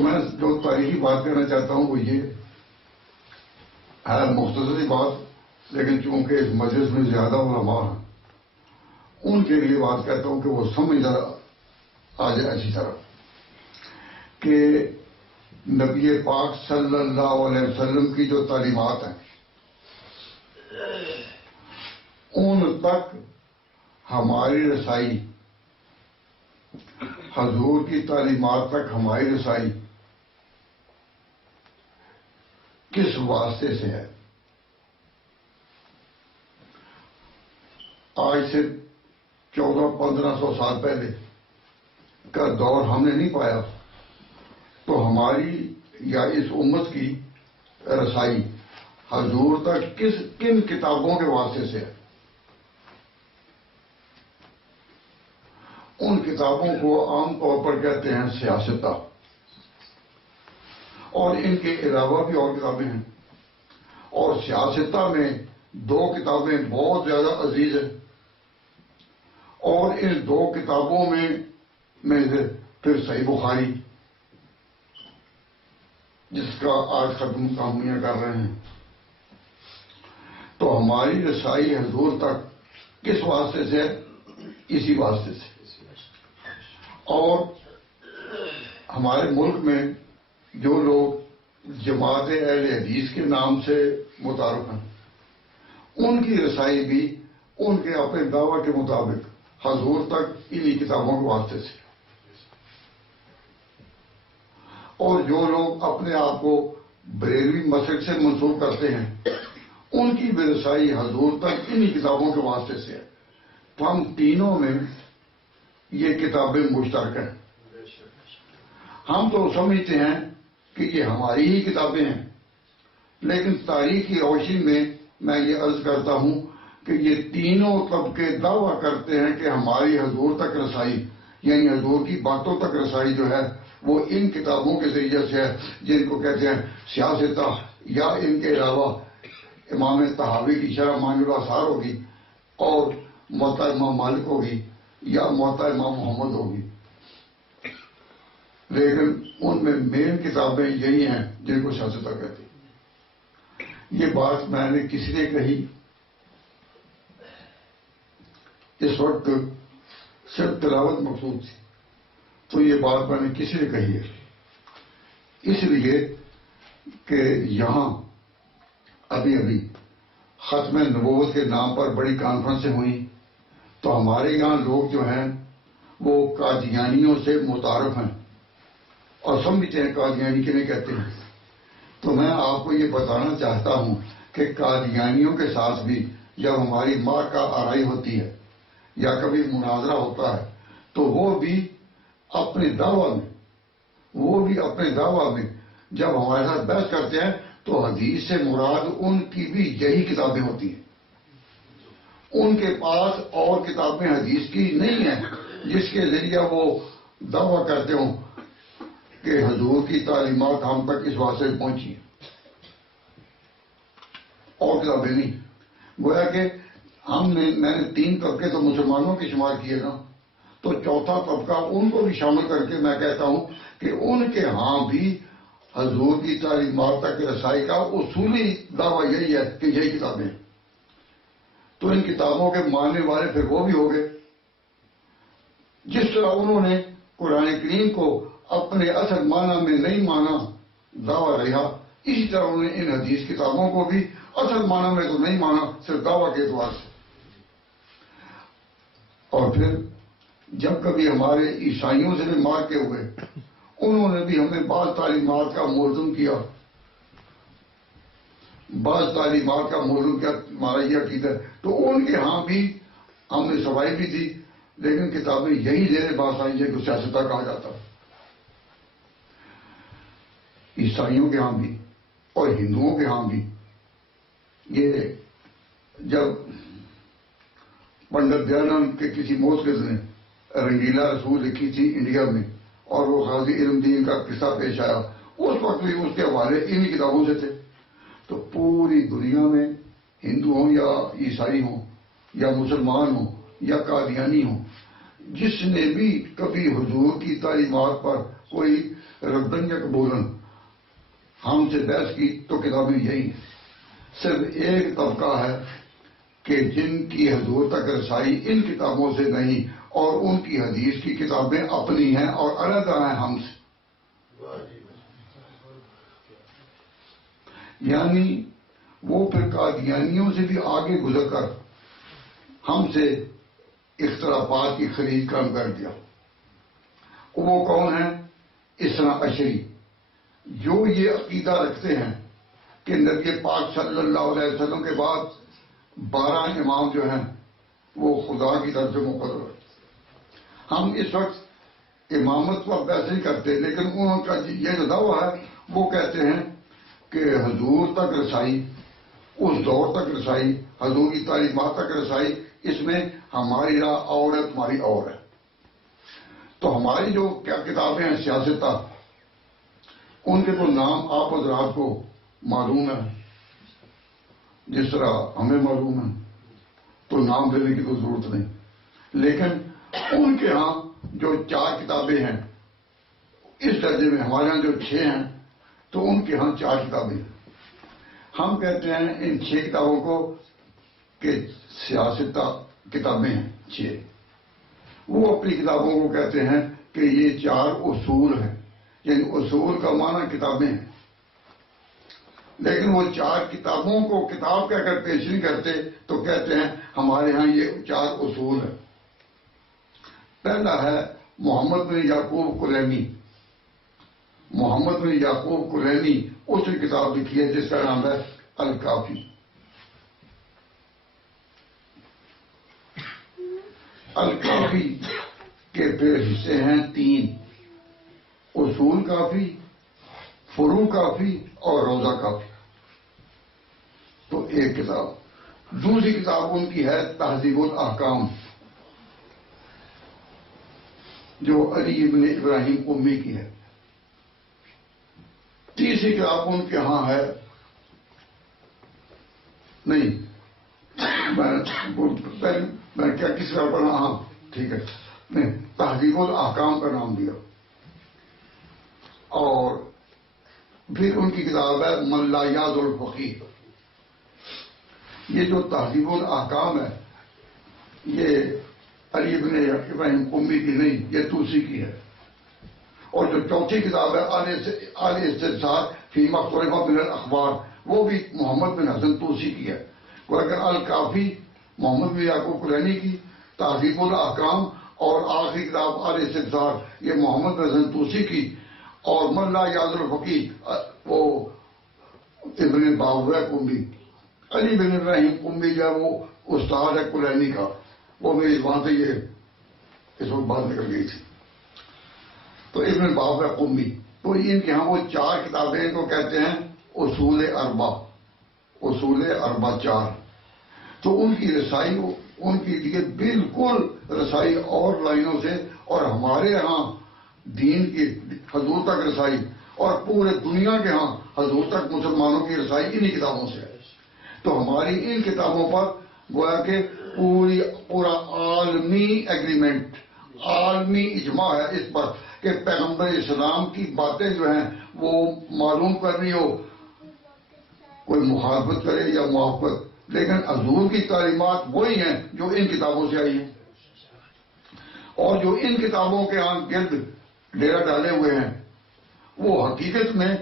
تو میں جو تاریخی بات کرنا چاہتا ہوں وہ یہ ہے، مختصری بات، لیکن چونکہ اس مجلس میں زیادہ علماء ہیں ان کے لیے بات کہتا ہوں کہ وہ سمجھ آ جائے اچھی طرح کہ نبی پاک صلی اللہ علیہ وسلم کی جو تعلیمات ہیں ان تک ہماری رسائی، حضور کی تعلیمات تک ہماری رسائی کس واسطے سے ہے؟ آج سے 1400-1500 سال پہلے کا دور ہم نے نہیں پایا، تو ہماری یا اس امت کی رسائی حضور تک کن کتابوں کے واسطے سے ہے؟ ان کتابوں کو عام طور پر کہتے ہیں سیاستہ، اور ان کے علاوہ بھی اور کتابیں ہیں، اور سیاستہ میں 2 کتابیں بہت زیادہ عزیز ہیں، اور ان 2 کتابوں میں سے پھر صحیح بخاری جس کا آج ختم کامیاں کر رہے ہیں۔ تو ہماری رسائی حضور تک کس واسطے سے؟ اسی واسطے سے۔ اور ہمارے ملک میں جو لوگ جماعت اہل حدیث کے نام سے متعارف ہیں ان کی رسائی بھی ان کے اپنے دعویٰ کے مطابق حضور تک انہی کتابوں کے واسطے سے، اور جو لوگ اپنے آپ کو بریلوی مسلک سے منسوب کرتے ہیں ان کی بھی رسائی حضور تک انہی کتابوں کے واسطے سے ہے۔ تو ہم تینوں میں یہ کتابیں مشترک ہیں۔ ہم تو سمجھتے ہیں کہ یہ ہماری ہی کتابیں ہیں، لیکن تاریخ کی روشنی میں یہ عرض کرتا ہوں کہ یہ تینوں طبقے دعویٰ کرتے ہیں کہ ہماری حضور تک رسائی، یعنی حضور کی باتوں تک رسائی جو ہے وہ ان کتابوں کے ذریعے سے ہے، جن کو کہتے ہیں سیاستہ، یا ان کے علاوہ امام طحاوی کی شرح معانی الاثار ہوگی، اور موطا امام مالک ہوگی، یا موطا امام محمد ہوگی۔ لیکن ان میں مین کتابیں یہی ہیں جن کو سیاستہ کہتے ہیں۔ یہ بات میں نے کسی نے کہی، اس وقت صرف تلاوت مقصود تھی، تو یہ بات میں نے کسی نے کہی ہے، اس لیے کہ یہاں ابھی ختم نبوت کے نام پر بڑی کانفرنسیں ہوئیں، تو ہمارے یہاں لوگ جو ہیں وہ قادیانیوں سے متعارف ہیں اور سمجھتے ہیں قادیانی کنہیں کہتے ہیں۔ تو میں آپ کو یہ بتانا چاہتا ہوں کہ قادیانیوں کے ساتھ بھی جب ہماری ماں کا آرائی ہوتی ہے یا کبھی مناظرہ ہوتا ہے تو وہ بھی اپنے دعویٰ میں جب ہمارے ساتھ بحث کرتے ہیں تو حدیث سے مراد ان کی بھی یہی کتابیں ہوتی ہیں۔ ان کے پاس اور کتابیں حدیث کی نہیں ہیں جس کے ذریعے وہ دعویٰ کرتے ہوں کہ حضور کی تعلیمات ہم تک اس واسطے پہنچی ہیں، اور کتابیں نہیں۔ گویا کہ میں نے 3 طبقے تو مسلمانوں کے شمار کیے نا، تو چوتھا طبقہ ان کو بھی شامل کر کے میں کہتا ہوں کہ ان کے ہاں بھی حضور کی تعلیمات تک رسائی کا اصولی دعویٰ یہی ہے کہ یہی کتابیں ہیں۔ تو ان کتابوں کے ماننے والے پھر وہ بھی ہو گئے، جس طرح انہوں نے قرآن کریم کو اپنے اصل معنی میں نہیں مانا، دعویٰ رہا، اسی طرح انہوں نے ان حدیث کتابوں کو بھی اصل معنی میں تو نہیں مانا، صرف دعویٰ کے اعتبار سے۔ اور پھر جب کبھی ہمارے عیسائیوں سے بھی مار کے ہوئے، انہوں نے بھی ہمیں بعض تعلیمات کا ملزم کیا، ہمارا یہ عقیدہ ہے، تو ان کے ہاں بھی ہم نے صفائی بھی دی، لیکن کتابیں یہی زیر بحث آئی ہیں کہ سیاستہ کہا جاتا ہے۔ عیسائیوں کے ہاں بھی اور ہندوؤں کے ہاں بھی یہ جب پنڈت دیانند کے کسی موسکز نے رنگیلا رسول لکھی تھی انڈیا میں، اور وہ غازی علم دین کا قصہ پیش آیا، اس وقت بھی اس کے حوالے انہی کتابوں سے تھے۔ تو پوری دنیا میں ہندو ہوں یا عیسائی ہوں یا مسلمان ہوں یا قادیانی ہوں، جس نے بھی کبھی حضور کی تعلیمات پر کوئی ردن یا قبولن ہم سے بحث کی تو کتابیں یہی ہیں. صرف ایک طبقہ ہے کہ جن کی حضور تک رسائی ان کتابوں سے نہیں اور ان کی حدیث کی کتابیں اپنی ہیں اور علیحدہ ہیں ہم سے. یعنی وہ پھر قادیانیوں سے بھی آگے گزر کر ہم سے اختلافات کی خرید کم کر دیا. وہ کون ہیں؟ اثنا عشری، جو یہ عقیدہ رکھتے ہیں کہ نبی پاک صلی اللہ علیہ وسلم کے بعد 12 امام جو ہیں وہ خدا کی طرف سے مقرر. ہم اس وقت امامت پر بحث نہیں کرتے، لیکن ان کا یہ جو دعویٰ ہے وہ کہتے ہیں کہ حضور تک رسائی، اس دور تک رسائی، حضور کی تعلیمات تک رسائی، اس میں ہماری راہ اور ہے، تمہاری اور ہے. تو ہماری جو کیا کتابیں ہیں سیاستہ، ان کے تو نام آپ حضرات کو معلوم ہے جس طرح ہمیں معلوم ہے، تو نام دینے کی تو ضرورت نہیں. لیکن ان کے ہاں جو 4 کتابیں ہیں اس درجے میں، ہمارے ہاں جو 6 ہیں تو ان کے ہاں 4 کتابیں ہیں. ہم کہتے ہیں ان 6 کتابوں کو کہ سیاستہ کتابیں ہیں 6. وہ اپنی کتابوں کو کہتے ہیں کہ یہ 4 اصول ہیں، یعنی اصول کا معنی کتابیں ہیں. لیکن وہ 4 کتابوں کو کتاب کہہ کر پیش نہیں کرتے، تو کہتے ہیں ہمارے ہاں یہ 4 اصول ہیں. پہلا ہے محمد بن یعقوب کلینی. محمد بن یعقوب کلینی اس نے کتاب لکھی ہے جس کا نام ہے الکافی. الکافی کے پھر حصے ہیں 3: اصول کافی، فروع کافی اور روضہ کافی. تو ایک کتاب. دوسری کتاب ان کی ہے تہذیب الاحکام، جو علی ابن ابراہیم امی کی ہے. تیسری کتاب ان کے ہاں ہے، نہیں میں کیا کس طرح پڑھا، ہاں ٹھیک ہے، نہیں تہذیب الاحکام کا نام دیا. اور پھر ان کی کتاب ہے من لا یاز الفقیہ. یہ جو تہذیب الاحکام ہے یہ علی ابن ابراہیم امی کی نہیں، یہ توسی کی ہے. اور جو چوتھی کتاب ہے آل استدثار فی ما اختلف من الاخبار، وہ بھی محمد بن حسن توسی کی ہے. اگر الکافی محمد بن یعقوب کلینی کی، تہذیب الاحکام اور آخری کتاب آل استدثار یہ محمد بن حسن توسی کی، اور من لا یاز الفقیہ وہ ابن باویہ امی. علی بن ابراہیم امی جو ہے وہ استاد ہے کلینی کا، وہ میری زبان سے یہ اس وقت بات نکل گئی تھی. تو ابن باویہ امی، تو ان کے ہاں وہ 4 کتابیں کو کہتے ہیں اصول اربع. اصول اربع 4. تو ان کی رسائی ان کے لیے بالکل رسائی اور لائنوں سے، اور ہمارے ہاں دین کی حضور تک رسائی اور پورے دنیا کے ہاں حضور تک مسلمانوں کی رسائی انہی کتابوں سے ہے. تو ہماری ان کتابوں پر گویا کہ پورا عالمی ایگریمنٹ، عالمی اجماع ہے اس پر کہ پیغمبر اسلام کی باتیں جو ہیں وہ معلوم کرنی ہو، کوئی مخالفت کرے یا موافقت، لیکن حضور کی تعلیمات وہی ہیں جو ان کتابوں سے آئی ہیں. اور جو ان کتابوں کے ہاں گرد ڈیرا ڈالے ہوئے ہیں وہ حقیقت میں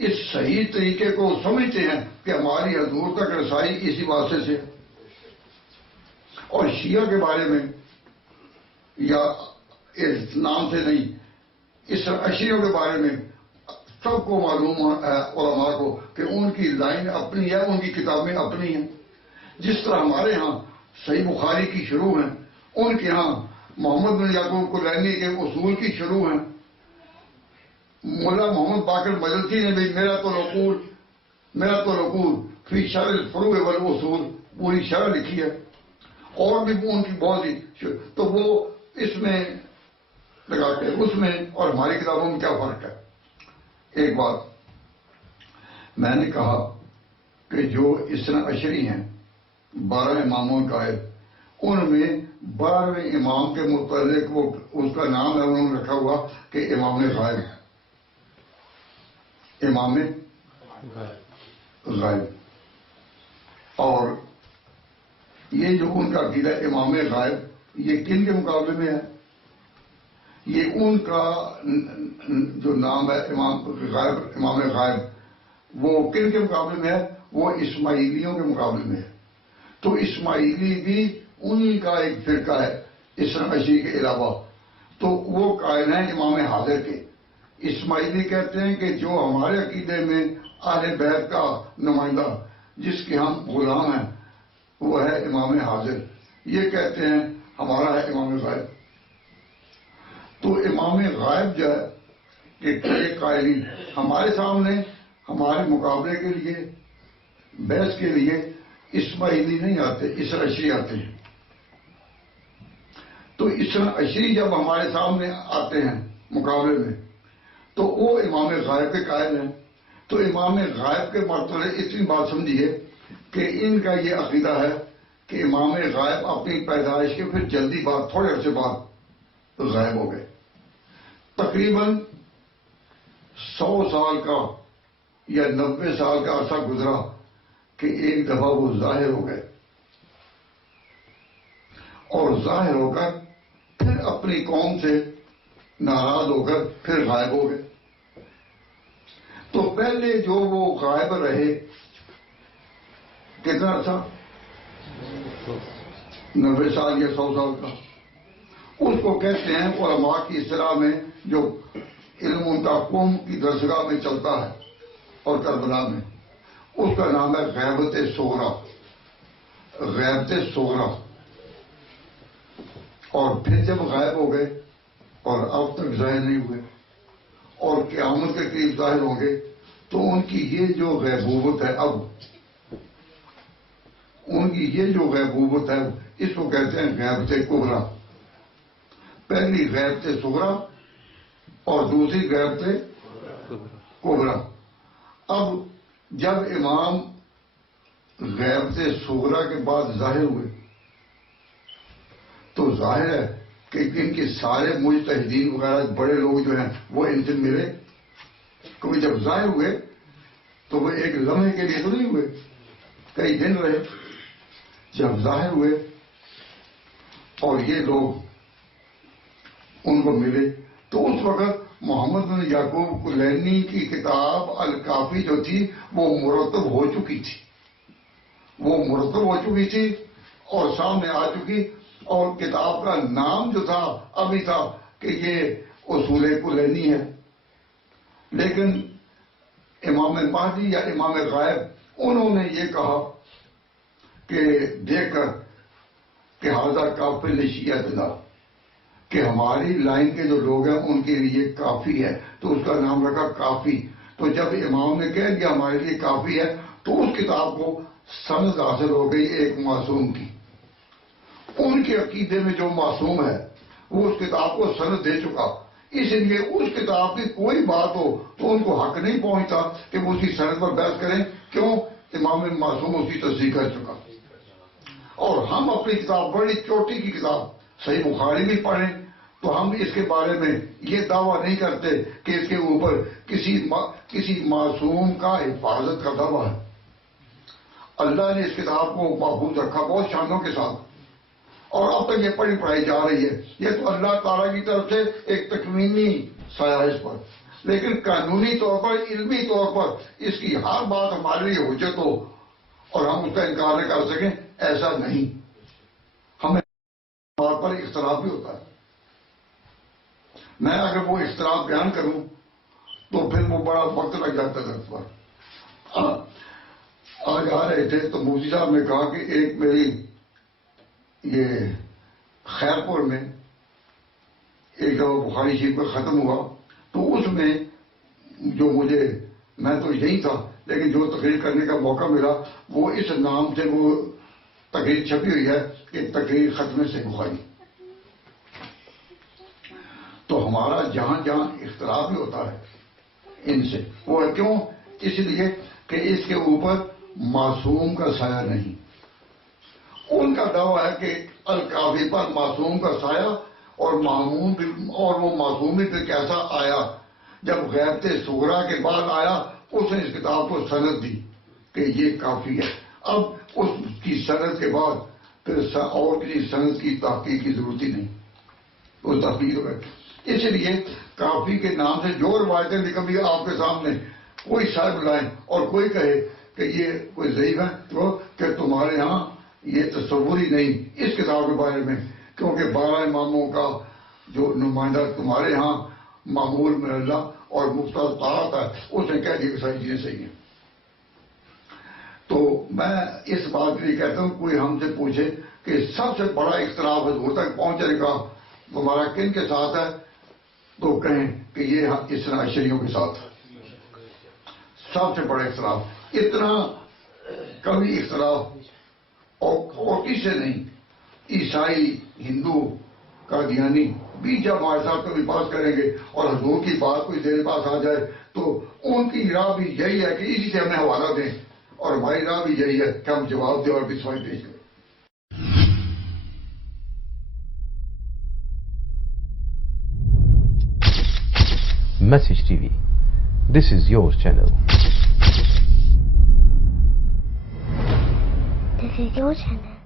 اس صحیح طریقے کو سمجھتے ہیں کہ ہماری حضور تک رسائی اسی واسطے سے. اور شیعہ کے بارے میں یا اس نام سے نہیں، اس اشریوں کے بارے میں سب کو معلوم ہے علماء کو کہ ان کی لائن اپنی ہے، ان کی کتابیں اپنی ہیں. جس طرح ہمارے ہاں صحیح بخاری کی شروع ہیں، ان کے ہاں محمد بن یعقوب کلینی کے اصول کی شروع ہیں. ملا محمد باقر مجلسی نے بھی میرا تو العقول فی شرح الفروع والاصول پوری شرح لکھی ہے، اور بھی ان کی بہت سی. تو وہ اس میں لگاتے ہیں، اس میں اور ہماری کتابوں میں کیا فرق ہے. ایک بات میں نے کہا کہ جو اثنا عشری ہیں 12 اماموں کا ہے، ان میں 12ویں امام کے متعلق وہ اس کا نام ہے انہوں نے رکھا ہوا کہ امام غائب، امام غائب. اور یہ جو ان کا عقیدہ امام غائب، یہ کن کے مقابلے میں ہے؟ یہ ان کا جو نام ہے امام غائب، امام غائب، وہ کن کے مقابلے میں ہے؟ وہ اسماعیلیوں کے مقابلے میں ہے. تو اسماعیلی بھی انہی کا ایک فرقہ ہے اسلام عشی کے علاوہ. تو وہ قائل ہیں امام حاضر کے. اسماعیلی کہتے ہیں کہ جو ہمارے عقیدے میں اہل بیت کا نمائندہ جس کے ہم غلام ہیں وہ ہے امام حاضر. یہ کہتے ہیں ہمارا ہے امام غائب. تو امام غائب جو ہے کہ قائلین ہمارے سامنے ہمارے مقابلے کے لیے بحث کے لیے اسماعیلی نہیں آتے، اسرا عشری آتے ہیں. تو اسرا عشری جب ہمارے سامنے آتے ہیں مقابلے میں تو وہ امام غائب کے قائل ہیں. تو امام غائب کے مرتبہ اتنی بات سمجھیے کہ ان کا یہ عقیدہ ہے کہ امام غائب اپنی پیدائش کے پھر جلدی بعد تھوڑے عرصے بعد غائب ہو گئے. تقریباً 100 سال کا یا 90 سال کا عرصہ گزرا کہ ایک دفعہ وہ ظاہر ہو گئے اور ظاہر ہو کر پھر اپنی قوم سے ناراض ہو کر پھر غائب ہو گئے. تو پہلے جو وہ غائب رہے کتنا عرصہ؟ 90 سال یا 100 سال کا. اس کو کہتے ہیں علماء کی اصطلاح میں جو علم ان کا قوم کی درسگاہ میں چلتا ہے اور کربلا میں، اس کا نام ہے غیبت صغریٰ. غیبت صغریٰ. اور پھر جب غائب ہو گئے اور اب تک ظاہر نہیں ہوئے اور قیامت کے قریب ظاہر ہوں گے تو ان کی یہ جو غیبوبت ہے، اب ان کی یہ جو غیبوبت ہے اس کو کہتے ہیں غیبت کبریٰ. پہلی غیبت صغریٰ اور دوسری غیبت کبریٰ. اب جب امام غیبت صغریٰ کے بعد ظاہر ہوئے تو ظاہر ہے کہ ان کے سارے مجتہدین وغیرہ بڑے لوگ جو ہیں وہ ان سے ملے. کیونکہ جب ظاہر ہوئے تو وہ ایک لمحے کے لیے تو نہیں ہوئے، کئی دن رہے. جب ظاہر ہوئے اور یہ لوگ ان کو ملے تو اس وقت محمد بن یعقوب کلینی کی کتاب الکافی جو تھی وہ مرتب ہو چکی تھی. وہ مرتب ہو چکی تھی اور سامنے آ چکی، اور کتاب کا نام جو تھا ابھی تھا کہ یہ اصول کلینی ہے. لیکن امام مہدی یا امام غائب انہوں نے یہ کہا کہ دیکھ کر کہ حاضر کافی لشیعتنا، کہ ہماری لائن کے جو لوگ ہیں ان کے لیے کافی ہے، تو اس کا نام رکھا کافی. تو جب امام نے کہہ دیا ہمارے لیے کافی ہے تو اس کتاب کو سند حاصل ہو گئی ایک معصوم کی. ان کے عقیدے میں جو معصوم ہے وہ اس کتاب کو سند دے چکا، اس لیے اس کتاب کی کوئی بات ہو تو ان کو حق نہیں پہنچتا کہ وہ اس کی سند پر بحث کریں. کیوں؟ امام معصوم اس کی تصدیق کر چکا. اور ہم اپنی کتاب، بڑی چوٹی کی کتاب صحیح بخاری بھی پڑھیں تو ہم اس کے بارے میں یہ دعویٰ نہیں کرتے کہ اس کے اوپر کسی معصوم کا حفاظت کا دعویٰ ہے. اللہ نے اس کتاب کو محفوظ رکھا بہت شانوں کے ساتھ، اور اب تک یہ پڑھائی جا رہی ہے. یہ تو اللہ تعالیٰ کی طرف سے ایک تکوینی سایہ اس پر، لیکن قانونی طور پر، علمی طور پر اس کی ہر بات ہمارے لیے حجت ہو اور ہم اس کا انکار نہ کر سکیں، ایسا نہیں. ہمیں طور پر اختلاف بھی ہوتا ہے. میں اگر وہ اختلاف بیان کروں تو پھر وہ بڑا وقت لگ جاتا ہے اس پر. آج آ رہے تھے تو مفتی صاحب نے کہا کہ ایک میری یہ خیرپور میں ایک دفعہ بخاری شریف میں ختم ہوا تو اس میں جو میں تو یہی تھا لیکن جو تقریر کرنے کا موقع ملا وہ اس نام سے وہ تقریر چھپی ہوئی ہے کہ تقریر ختم سے بخاری. تو ہمارا جہاں جہاں اختلاف بھی ہوتا ہے ان سے، وہ ہے کیوں؟ اس لیے کہ اس کے اوپر معصوم کا سایہ نہیں. ان کا دعویٰ ہے کہ الکافی پر معصوم کا سایہ اور وہ معصومی پہ کیسا آیا. جب غیبت صغرا کے بعد آیا اس نے اس کتاب کو سند دی کہ یہ کافی ہے. اب اس کی سند کے بعد پھر اور کسی سند کی تحقیق کی ضرورت ہی نہیں. وہ تحقیق ہو گئی. اس لیے کافی کے نام سے جو روایتیں بھی کبھی آپ کے سامنے کوئی صاحب لائیں اور کوئی کہے کہ یہ کوئی ضعیف ہے تو کہ تمہارے ہاں یہ تصور ہی نہیں اس کتاب کے بارے میں، کیونکہ 12 اماموں کا جو نمائندہ تمہارے ہاں معمول من اللہ اور مفتاح طاعت ہے، اس نے کہہ دیا کہ ساری چیزیں صحیح ہیں. تو میں اس بات کے لیے کہتا ہوں کوئی ہم سے پوچھے کہ سب سے بڑا اختلاف حضور تک پہنچنے کا تمہارا کن کے ساتھ ہے تو کہیں کہ یہ اثنا عشریوں کے ساتھ ہے. سب سے بڑا اختلاف. اتنا کبھی اختلاف اور کسی سے نہیں. عیسائی، ہندو، قادیانی بھی جب ہمارے ساتھ کبھی بات کریں گے اور حضور کی بات کوئی دیر پاس آ جائے تو ان کی راہ بھی یہی ہے کہ اسی سے ہمیں حوالہ دیں، اور ہماری راہ بھی یہی ہے کہ ہم جواب دیں اور بسوائی پیش کریں. Message TV. This is your channel. This is your channel.